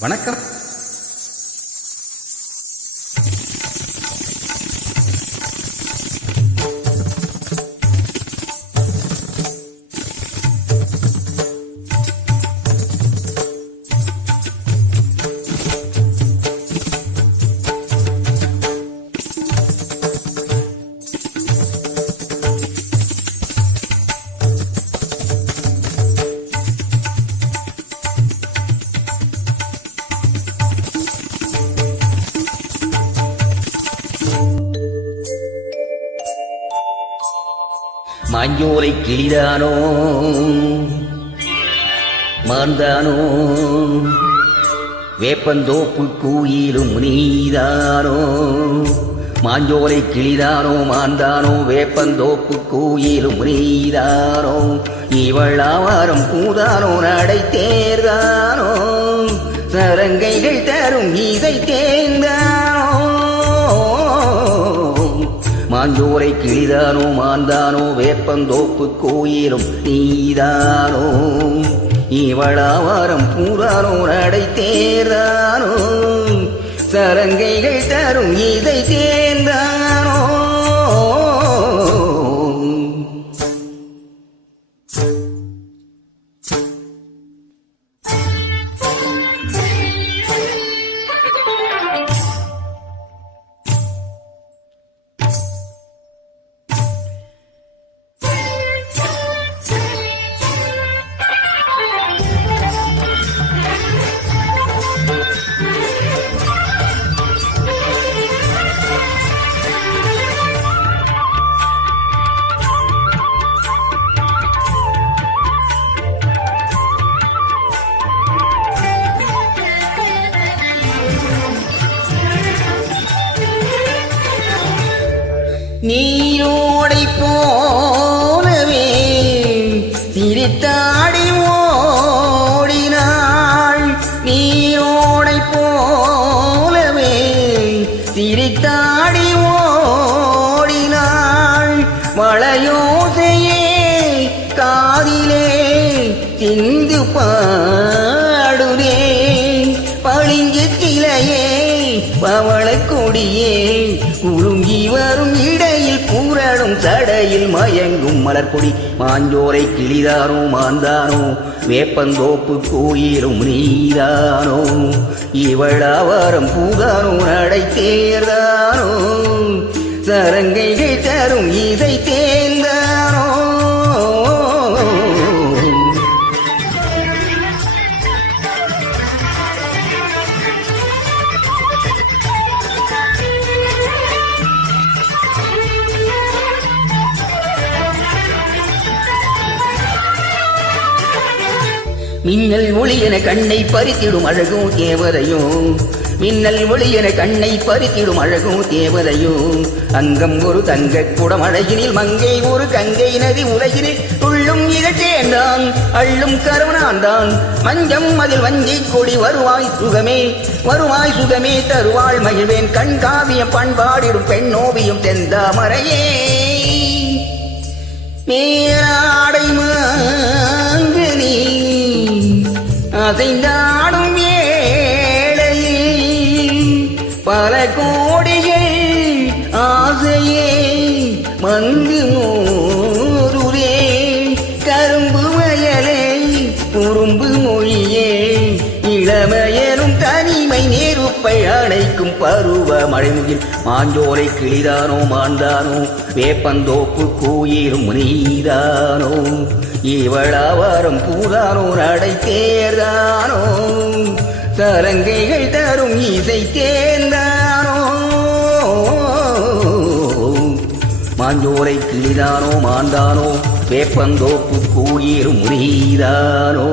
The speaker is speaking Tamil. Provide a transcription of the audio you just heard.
வணக்கம். மாஞ்சோலை கிளிதானோ மாந்தானோ வேப்பந்தோப்பு கூயிலும் நீதானோ. மாஞ்சோலை கிளிதானோ மாந்தானோ வேப்பந்தோப்பு கூயிலும் நீதானோ. இவளாவாரம் பூதானோ நடை தேர்தானோ சரங்கைகள் தரும் இசை தேர்ந்தானோ. மாஞ்சோலை கிளிதானோ மாந்தானோ வேப்பந்தோப்பு கோயிலும் நீதானோ. இவளாவாரம் பூரானோ நடை தேர்தானோ சரங்கைகள் தரும் இதை தேர்ந்தானோ. நீரோடை போலவே சிரித்தாடி ஓடினாள். நீரோடை போலவே சிரித்தாடி ஓடினாள். மழையோசையே காதிலே சிந்து பாடுதே. பளிங்கு கிளையே பவள கொடியே குலுங்கி வரும் இடையில் கூறடும் சடையில் மயங்கும் மலர்கொடி. மாஞ்சோலை கிளிதானோ மாந்தானோ வேப்பந்தோப்பு கோயிலும் நீதானோ. இவளாவாரம் பூதானோ நடை தேர்தானோ சரங்கைகள் தரும் இசை தேர்ந்தானோ. மின்னல் ஒளி என கண்ணை பறித்திடும் அழகும் தேவதையும். மின்னல் ஒளி என கண்ணை பறித்திடும் அழகும் தேவதையும். அங்கம் ஒரு தங்க குடமழகினில் மங்கை ஒரு கங்கை நதி உலகினில் துள்ளும் இதழ்தான் அள்ளும் கருணாந்தான். மஞ்சம் அதில் வஞ்சி கொடி வருவாய் சுகமே வருவாய் சுகமே தருவாள் மகிழ்வேன். கண் காவியம் பண்பாடிடும் பெண்ணோவியம் தெந்தாமரையே. மேலாடை மாங்கனி அசைந்தாடும் ஏழையில் பல கோடிகள் ஆசையே மந்து மோதுரே. கரும்பு வயலை குறும்பு மொழியே இளமையனும் தனிமை நெருப்பை அணைக்கும் பருவ மழைமுகில். மாஞ்சோலை கிளிதானோ மாந்தானோ வேப்பந்தோப்பு கோயிலும் நீதானோ. இவளாவாரம் பூதானோ நடை தேர்தானோ சரங்கைகள் தரும் இசை தேர்ந்தானோ. மாஞ்சோலை கிளிதானோ மாந்தானோ வேப்பந்தோப்பு கோயிலும் நீதானோ.